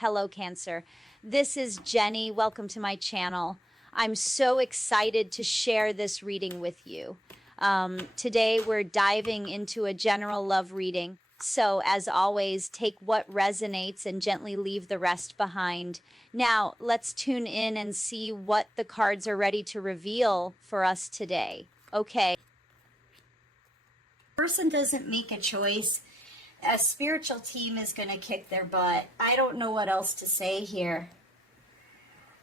Hello, Cancer. This is Jenny. Welcome to my channel. I'm so excited to share this reading with you. Today, we're diving into a general love reading. So, as always, take what resonates and gently leave the rest behind. Now, let's tune in and see what the cards are ready to reveal for us today. Okay. Person doesn't make a choice, a spiritual team is going to kick their butt. I don't know what else to say here.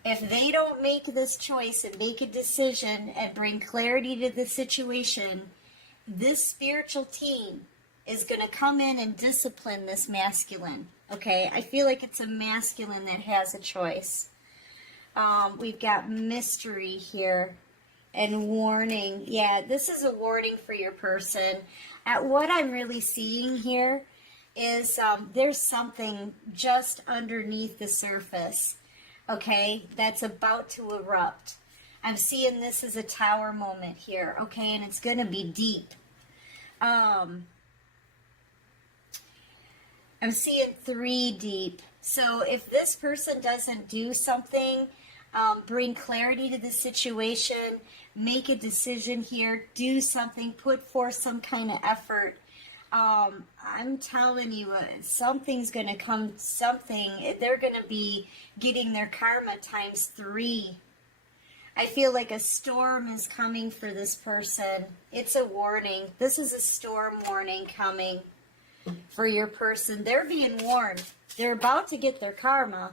If they don't make this choice and make a decision and bring clarity to the situation, this spiritual team is going to come in and discipline this masculine. Okay, I feel like it's a masculine that has a choice. We've got mystery here. And warning. Yeah, this is a warning for your person. What I'm really seeing here is there's something just underneath the surface, okay, that's about to erupt. I'm seeing this as a tower moment here, okay, and it's going to be deep. I'm seeing 3 deep. So if this person doesn't do something, bring clarity to the situation, make a decision here, do something, put forth some kind of effort. I'm telling you, something's going to come, they're going to be getting their karma times 3. I feel like a storm is coming for this person. It's a warning. This is a storm warning coming for your person. They're being warned. They're about to get their karma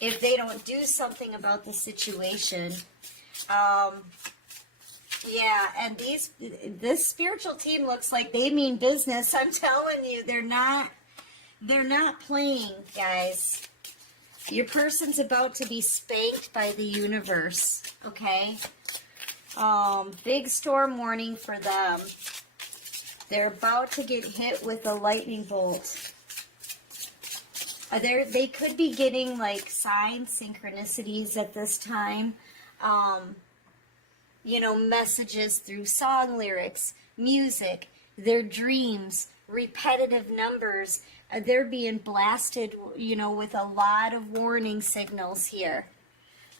if they don't do something about the situation. Yeah, and this spiritual team looks like they mean business. I'm telling you, they're not playing, guys. Your person's about to be spanked by the universe, okay? Big storm warning for them. They're about to get hit with a lightning bolt. They could be getting like signs, synchronicities at this time. You know, messages through song lyrics, music, their dreams, repetitive numbers. They're being blasted, you know, with a lot of warning signals here.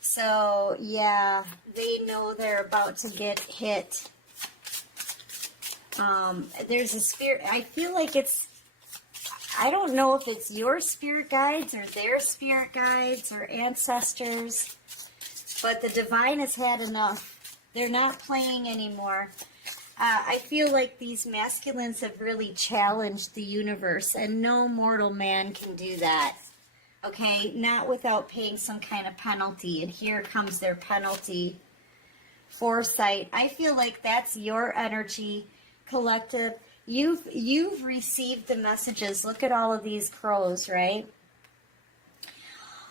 So, yeah, they know they're about to get hit. There's a spirit, I feel like I don't know if it's your spirit guides or their spirit guides or ancestors, but the divine has had enough. They're not playing anymore. I feel like these masculines have really challenged the universe, and no mortal man can do that. Okay, not without paying some kind of penalty, and here comes their penalty. Foresight. I feel like that's your energy, collective. You've received the messages. Look at all of these crows, right?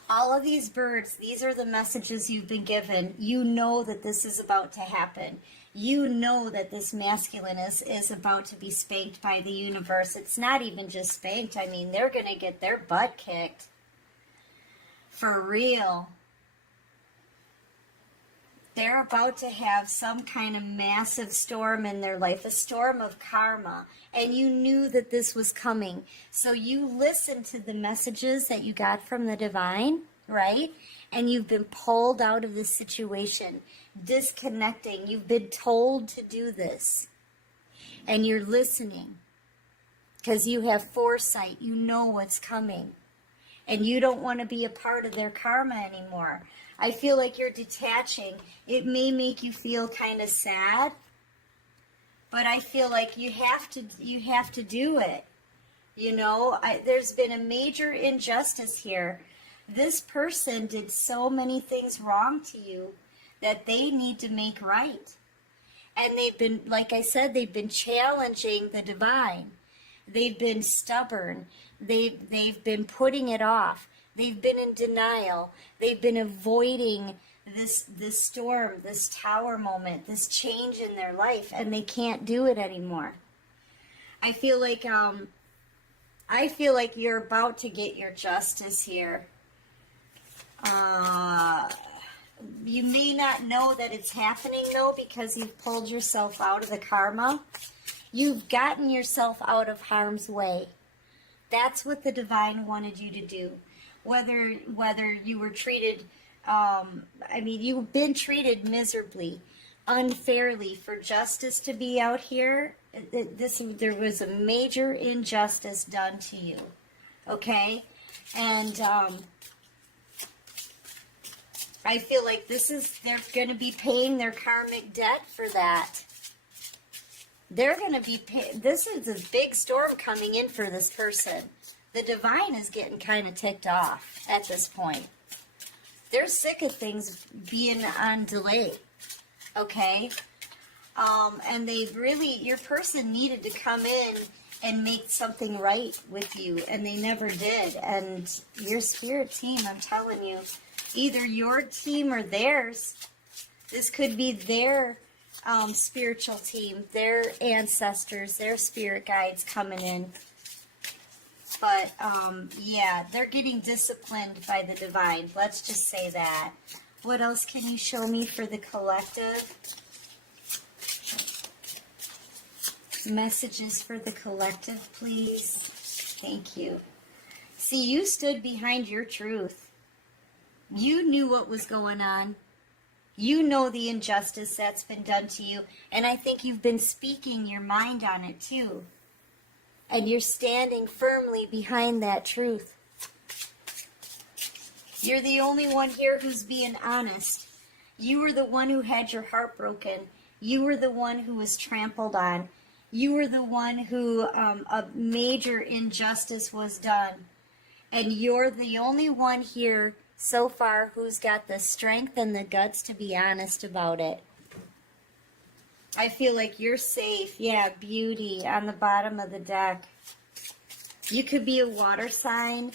All of these birds, these are the messages you've been given. You know that this is about to happen. You know that this masculine is about to be spanked by the universe. It's not even just spanked. I mean, they're going to get their butt kicked. For real. They're about to have some kind of massive storm in their life, a storm of karma, and you knew that this was coming. So you listened to the messages that you got from the divine, right? And you've been pulled out of this situation, disconnecting. You've been told to do this, and you're listening because you have foresight. You know what's coming, and you don't want to be a part of their karma anymore. I feel like you're detaching. It may make you feel kind of sad, but I feel like you have to do it. You know, there's been a major injustice here. This person did so many things wrong to you that they need to make right. And they've been, like I said, they've been challenging the divine. They've been stubborn. They've been putting it off. They've been in denial. They've been avoiding this storm, this tower moment, this change in their life, and they can't do it anymore. I feel like you're about to get your justice here. You may not know that it's happening though, because you've pulled yourself out of the karma. You've gotten yourself out of harm's way. That's what the divine wanted you to do. whether you were treated, you've been treated miserably, unfairly. For justice to be out here, there was a major injustice done to you, okay? And I feel like they're going to be paying their karmic debt for that. They're going to be this is a big storm coming in for this person. The divine is getting kind of ticked off at this point. They're sick of things being on delay, okay? And your person needed to come in and make something right with you, and they never did. And your spirit team, I'm telling you, either your team or theirs, this could be their spiritual team, their ancestors, their spirit guides coming in. But, yeah, they're getting disciplined by the divine. Let's just say that. What else can you show me for the collective? Messages for the collective, please. Thank you. See, you stood behind your truth. You knew what was going on. You know the injustice that's been done to you. And I think you've been speaking your mind on it, too. And you're standing firmly behind that truth. You're the only one here who's being honest. You were the one who had your heart broken. You were the one who was trampled on. You were the one who a major injustice was done. And you're the only one here so far who's got the strength and the guts to be honest about it. I feel like you're safe. Yeah, beauty on the bottom of the deck. You could be a water sign,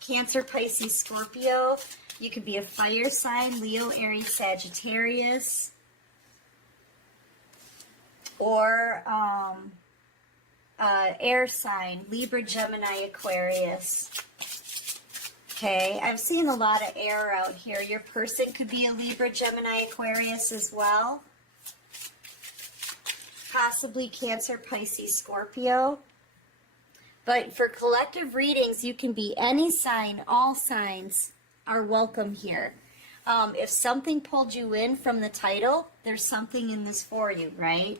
Cancer, Pisces, Scorpio. You could be a fire sign, Leo, Aries, Sagittarius. Or air sign, Libra, Gemini, Aquarius. Okay, I'm seeing a lot of air out here. Your person could be a Libra, Gemini, Aquarius as well. Possibly Cancer, Pisces, Scorpio. But for collective readings, you can be any sign. All signs are welcome here. If something pulled you in from the title, there's something in this for you, right?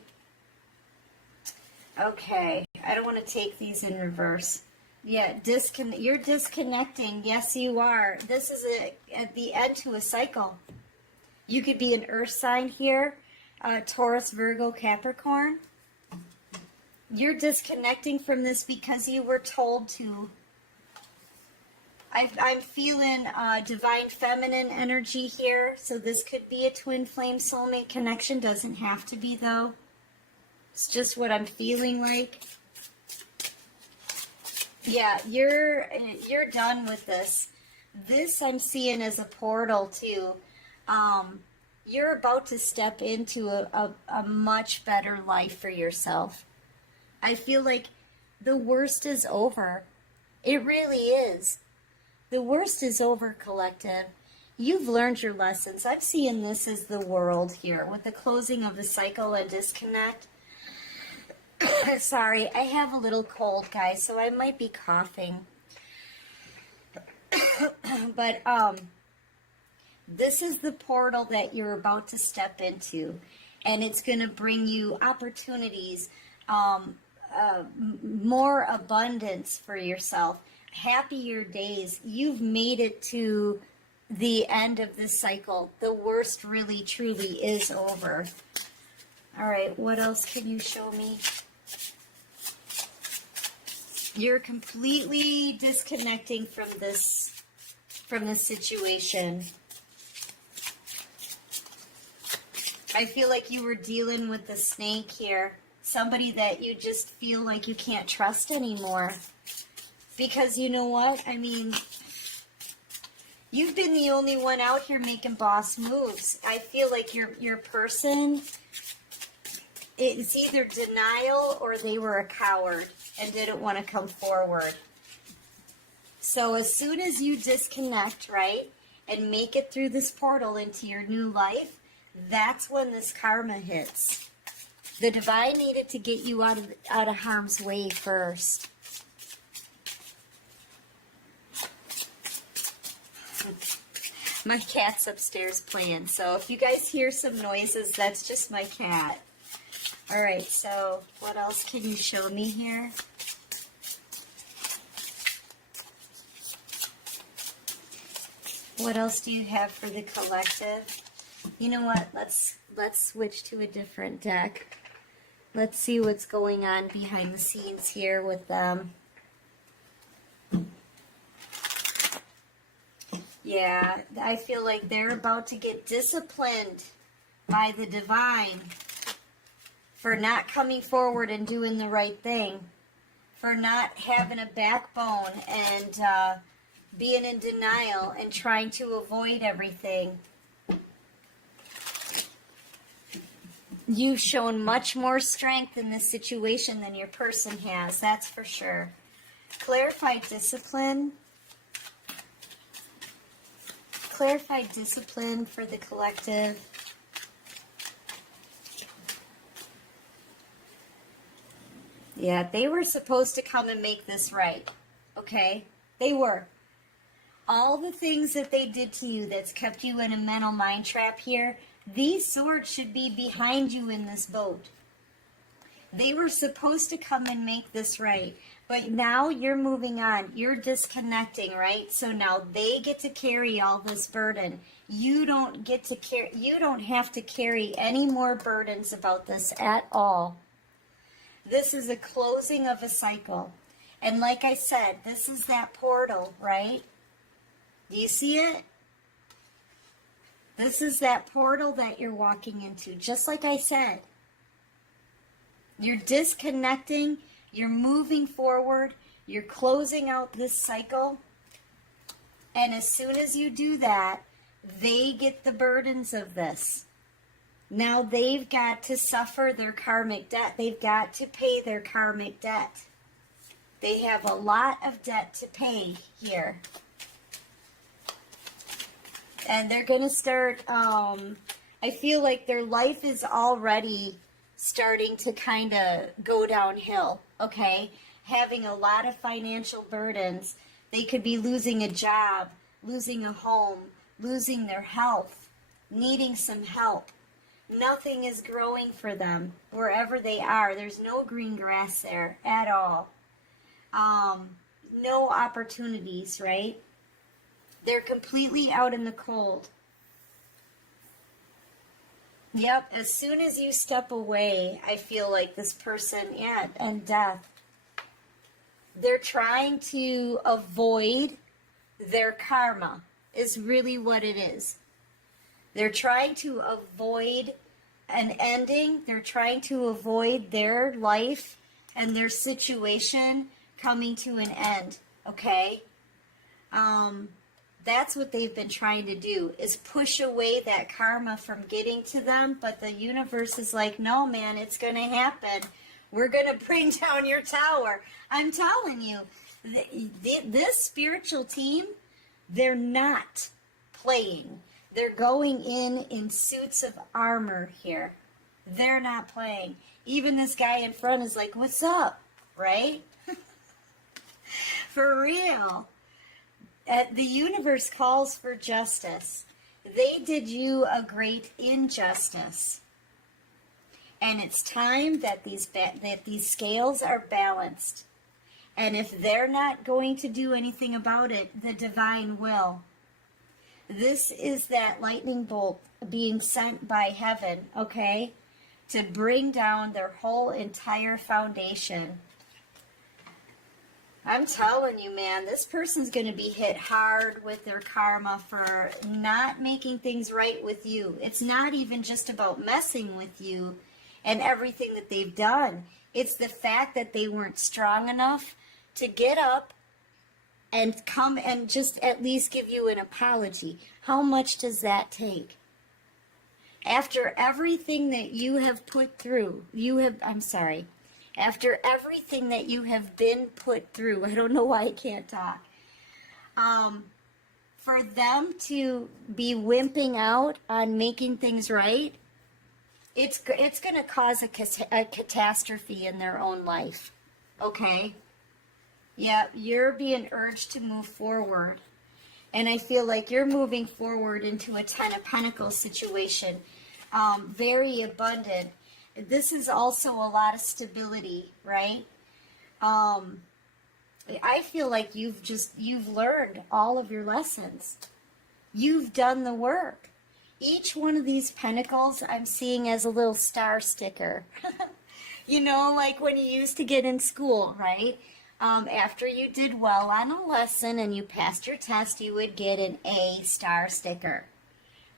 Okay, I don't want to take these in reverse. Yeah, you're disconnecting. Yes, you are. This is at the end to a cycle. You could be an earth sign here, Taurus, Virgo, Capricorn. You're disconnecting from this because you were told to. I'm feeling divine feminine energy here, so this could be a twin flame soulmate connection. Doesn't have to be, though. It's just what I'm feeling like. Yeah, you're done with this. This I'm seeing as a portal too. You're about to step into a much better life for yourself. I feel like the worst is over. It really is. The worst is over, collective. You've learned your lessons. I'm seeing this as the world here with the closing of the cycle and disconnect. Sorry, I have a little cold, guys, so I might be coughing. But this is the portal that you're about to step into, and it's going to bring you opportunities, more abundance for yourself, happier days. You've made it to the end of this cycle. The worst really, truly is over. All right, what else can you show me? You're completely disconnecting from this situation. I feel like you were dealing with the snake here. Somebody that you just feel like you can't trust anymore. Because you know what? I mean, you've been the only one out here making boss moves. I feel like your person, it's either denial or they were a coward and didn't want to come forward. So as soon as you disconnect, right, and make it through this portal into your new life, that's when this karma hits. The divine needed to get you out of harm's way first. My cat's upstairs playing, so if you guys hear some noises, that's just my cat. All right, so what else can you show me here? What else do you have for the collective? You know what? Let's switch to a different deck. Let's see what's going on behind the scenes here with them. Yeah, I feel like they're about to get disciplined by the divine for not coming forward and doing the right thing, for not having a backbone and being in denial and trying to avoid everything. You've shown much more strength in this situation than your person has, that's for sure. Clarified discipline. Clarified discipline for the collective. Yeah, they were supposed to come and make this right, okay? They were. All the things that they did to you that's kept you in a mental mind trap here, these swords should be behind you in this boat. They were supposed to come and make this right. But now you're moving on. You're disconnecting, right? So now they get to carry all this burden. You don't get to carry, you don't have to carry any more burdens about this at all. This is a closing of a cycle. And like I said, this is that portal, right? Do you see it? This is that portal that you're walking into, just like I said. You're disconnecting, you're moving forward, you're closing out this cycle. And as soon as you do that, they get the burdens of this. Now they've got to suffer their karmic debt. They've got to pay their karmic debt. They have a lot of debt to pay here. And they're going to start, I feel like their life is already starting to kind of go downhill, okay? Having a lot of financial burdens. They could be losing a job, losing a home, losing their health, needing some help. Nothing is growing for them wherever they are. There's no green grass there at all. No opportunities, right? They're completely out in the cold. Yep, as soon as you step away, I feel like this person, and death. They're trying to avoid their karma, is really what it is. They're trying to avoid an ending. They're trying to avoid their life and their situation coming to an end, okay? That's what they've been trying to do, is push away that karma from getting to them. But the universe is like, no, man, it's going to happen. We're going to bring down your tower. I'm telling you, this spiritual team, they're not playing. They're going in suits of armor here. They're not playing. Even this guy in front is like, what's up, right? For real. The universe calls for justice. They did you a great injustice. And it's time that these scales are balanced. And if they're not going to do anything about it, the divine will. This is that lightning bolt being sent by heaven, okay, to bring down their whole entire foundation. I'm telling you, man, this person's going to be hit hard with their karma for not making things right with you. It's not even just about messing with you and everything that they've done. It's the fact that they weren't strong enough to get up and come and just at least give you an apology. How much does that take? After everything that you have put through, after everything that you have been put through, I don't know why I can't talk, for them to be wimping out on making things right, it's going to cause a catastrophe in their own life, okay? Yeah, you're being urged to move forward. And I feel like you're moving forward into a Ten of Pentacles situation. Very abundant. This is also a lot of stability, right? I feel like you've learned all of your lessons. You've done the work. Each one of these pentacles I'm seeing as a little star sticker. You know, like when you used to get in school, right? After you did well on a lesson and you passed your test, you would get an A star sticker.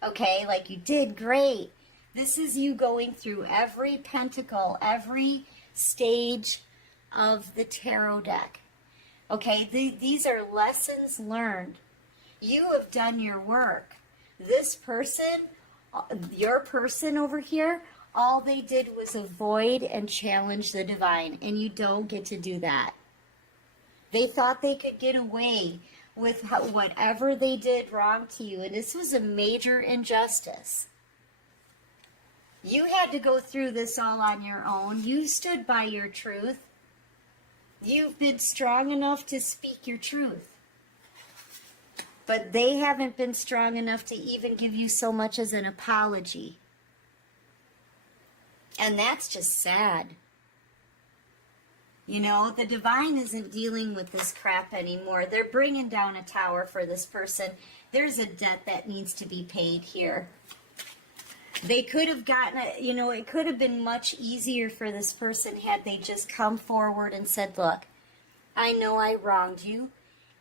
Okay, like you did great. This is you going through every pentacle, every stage of the tarot deck. Okay, these are lessons learned. You have done your work. This person, your person over here, all they did was avoid and challenge the divine, and you don't get to do that. They thought they could get away with whatever they did wrong to you, and this was a major injustice. You had to go through this all on your own. You stood by your truth. You've been strong enough to speak your truth. But they haven't been strong enough to even give you so much as an apology. And that's just sad. You know, the divine isn't dealing with this crap anymore. They're bringing down a tower for this person. There's a debt that needs to be paid here. They could have gotten it, you know, it could have been much easier for this person had they just come forward and said, look, I know I wronged you,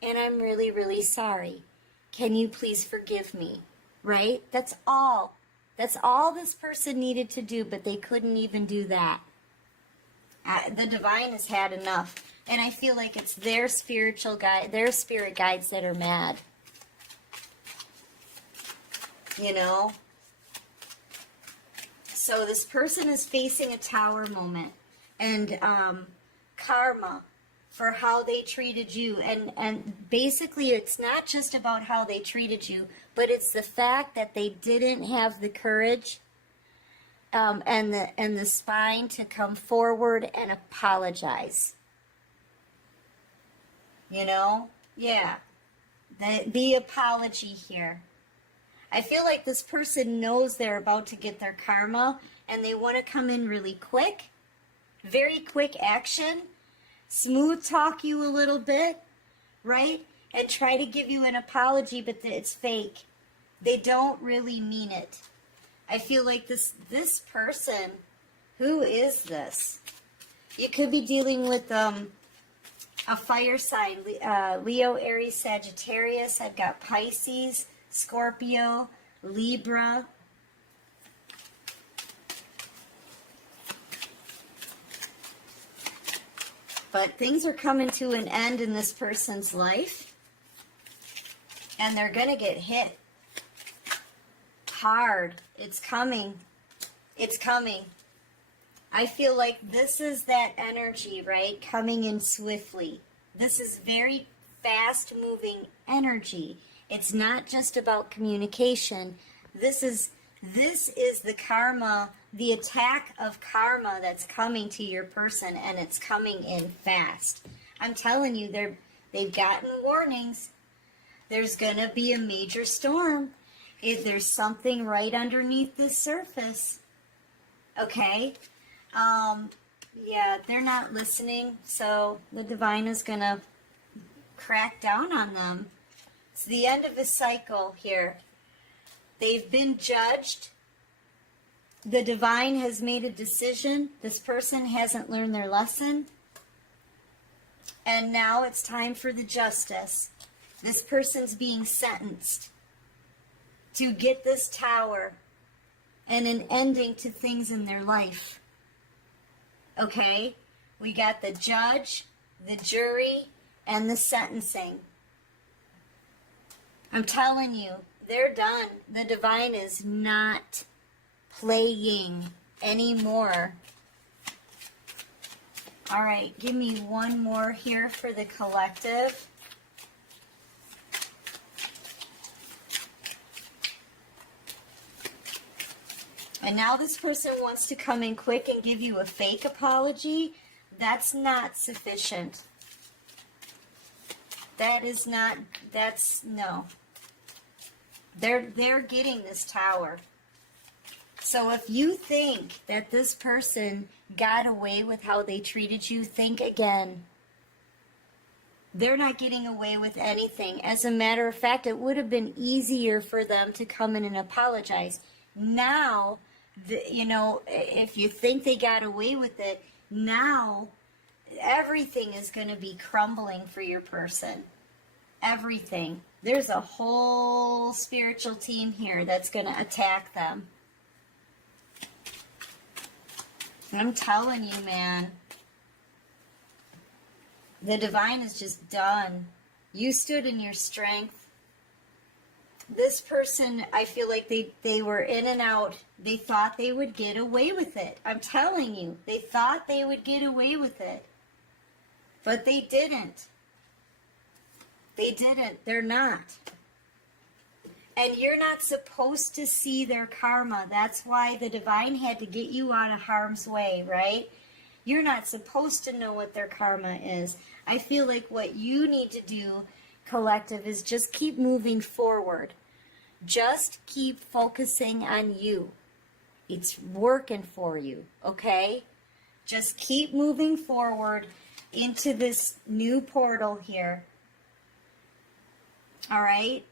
and I'm really, really sorry. Can you please forgive me? Right? That's all. That's all this person needed to do, but they couldn't even do that. The divine has had enough. And I feel like it's their spiritual guide, their spirit guides that are mad. You know? So this person is facing a tower moment. And karma for how they treated you. And basically it's not just about how they treated you, but it's the fact that they didn't have the courage and the spine to come forward and apologize. You know? Yeah. The apology here. I feel like this person knows they're about to get their karma and they want to come in really quick. Very quick action. Smooth talk you a little bit, right? And try to give you an apology, but it's fake. They don't really mean it. I feel like this person, who is this? You could be dealing with a fire sign, Leo, Aries, Sagittarius. I've got Pisces, Scorpio, Libra. But things are coming to an end in this person's life. And they're going to get hit hard. It's coming. It's coming. I feel like this is that energy, right? Coming in swiftly. This is very fast moving energy. It's not just about communication. This is the karma, the attack of karma that's coming to your person, and it's coming in fast. I'm telling you, they've gotten warnings. There's going to be a major storm. If there's something right underneath the surface. Okay? Yeah, they're not listening, so the divine is going to crack down on them. It's the end of a cycle here. They've been judged. The divine has made a decision. This person hasn't learned their lesson. And now it's time for the justice. This person's being sentenced to get this tower and an ending to things in their life. Okay? We got the judge, the jury, and the sentencing. I'm telling you, they're done. The divine is not playing anymore. All right, give me one more here for the collective. And now this person wants to come in quick and give you a fake apology. That's not sufficient. That is not, no. They're getting this Tower. So if you think that this person got away with how they treated you, think again. They're not getting away with anything. As a matter of fact, it would have been easier for them to come in and apologize. Now, if you think they got away with it, now everything is going to be crumbling for your person. Everything. There's a whole spiritual team here that's going to attack them. I'm telling you, man. The divine is just done. You stood in your strength. This person, I feel like they were in and out. They thought they would get away with it. I'm telling you, they thought they would get away with it. But they didn't. They didn't. They're not. And you're not supposed to see their karma. That's why the divine had to get you out of harm's way, right? You're not supposed to know what their karma is. I feel like what you need to do, collective, is just keep moving forward. Just keep focusing on you. It's working for you, okay? Just keep moving forward into this new portal here. All right?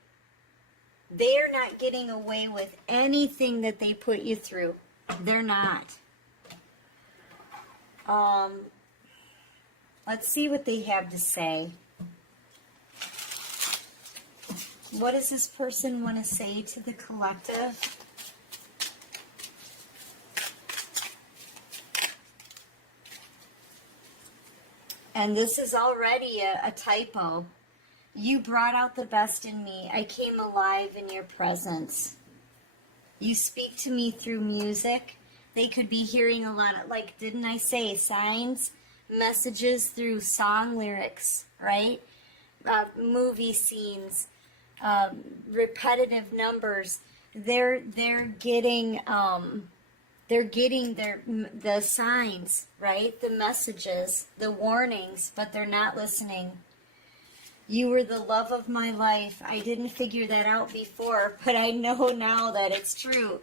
They're not getting away with anything that they put you through. They're not. Let's see what they have to say. What does this person want to say to the collective? And this is already a typo. You brought out the best in me. I came alive in your presence. You speak to me through music. They could be hearing a lot of, like, didn't I say, signs, messages through song lyrics, right? Movie scenes, repetitive numbers. They're getting the signs, right? The messages, the warnings, but they're not listening. You were the love of my life. I didn't figure that out before, but I know now that it's true.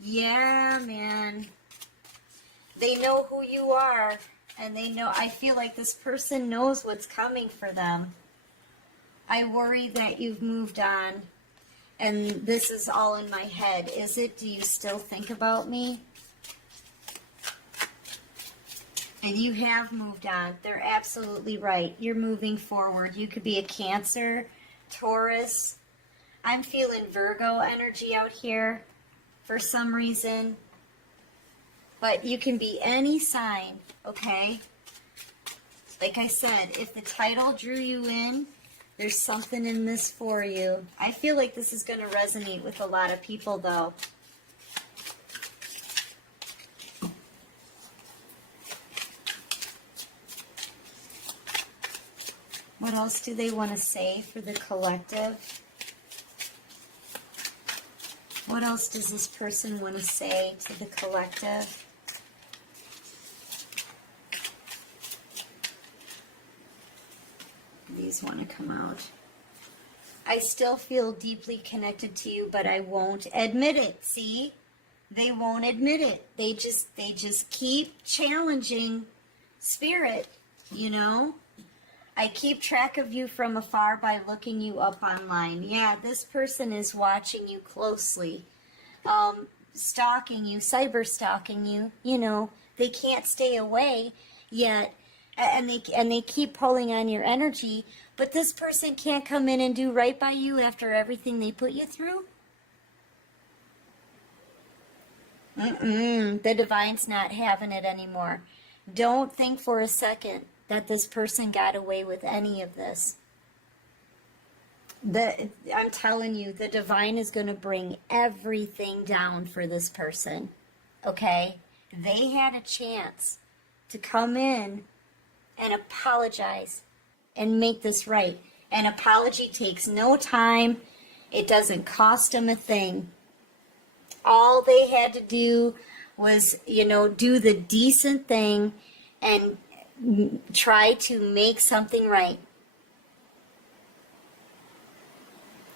Yeah, man. They know who you are, and they know, I feel like this person knows what's coming for them. I worry that you've moved on, and this is all in my head. Is it? Do you still think about me? And you have moved on. They're absolutely right. You're moving forward. You could be a Cancer, Taurus. I'm feeling Virgo energy out here for some reason. But you can be any sign, okay? Like I said, if the title drew you in, there's something in this for you. I feel like this is going to resonate with a lot of people, though. What else do they want to say for the collective? What else does this person want to say to the collective? These want to come out. I still feel deeply connected to you, but I won't admit it. See? They won't admit it. They just keep challenging spirit, you know? I keep track of you from afar by looking you up online. Yeah, this person is watching you closely, stalking you, cyber stalking you. You know, they can't stay away yet, and they keep pulling on your energy. But this person can't come in and do right by you after everything they put you through. The divine's not having it anymore. Don't think for a second that this person got away with any of this. I'm telling you, the divine is going to bring everything down for this person, okay? They had a chance to come in and apologize and make this right. An apology takes no time. It doesn't cost them a thing. All they had to do was, do the decent thing and try to make something right.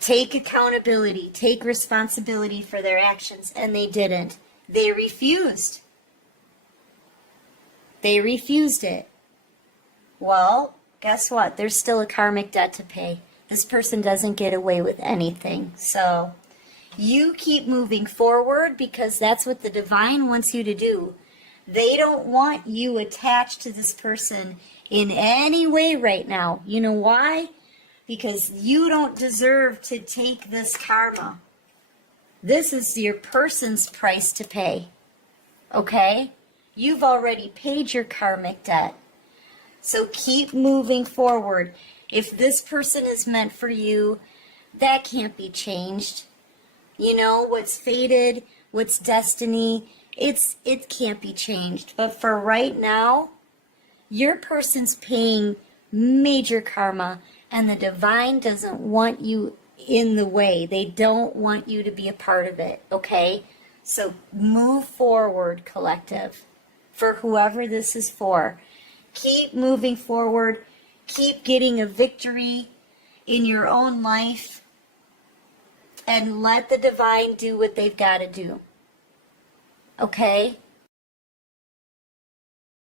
take accountability, take responsibility for their actions, and they didn't. They refused. They refused it. Well, guess what? There's still a karmic debt to pay. This person doesn't get away with anything. So you keep moving forward because that's what the divine wants you to do. They don't want you attached to this person in any way right now. You know why? Because you don't deserve to take this karma. This is your person's price to pay. Okay? You've already paid your karmic debt. So keep moving forward. If this person is meant for you, that can't be changed. You know, what's fated, what's destiny, it can't be changed. But for right now, your person's paying major karma, and the divine doesn't want you in the way. They don't want you to be a part of it, okay? So move forward, collective, for whoever this is for. Keep moving forward. Keep getting a victory in your own life, and let the divine do what they've got to do. Okay?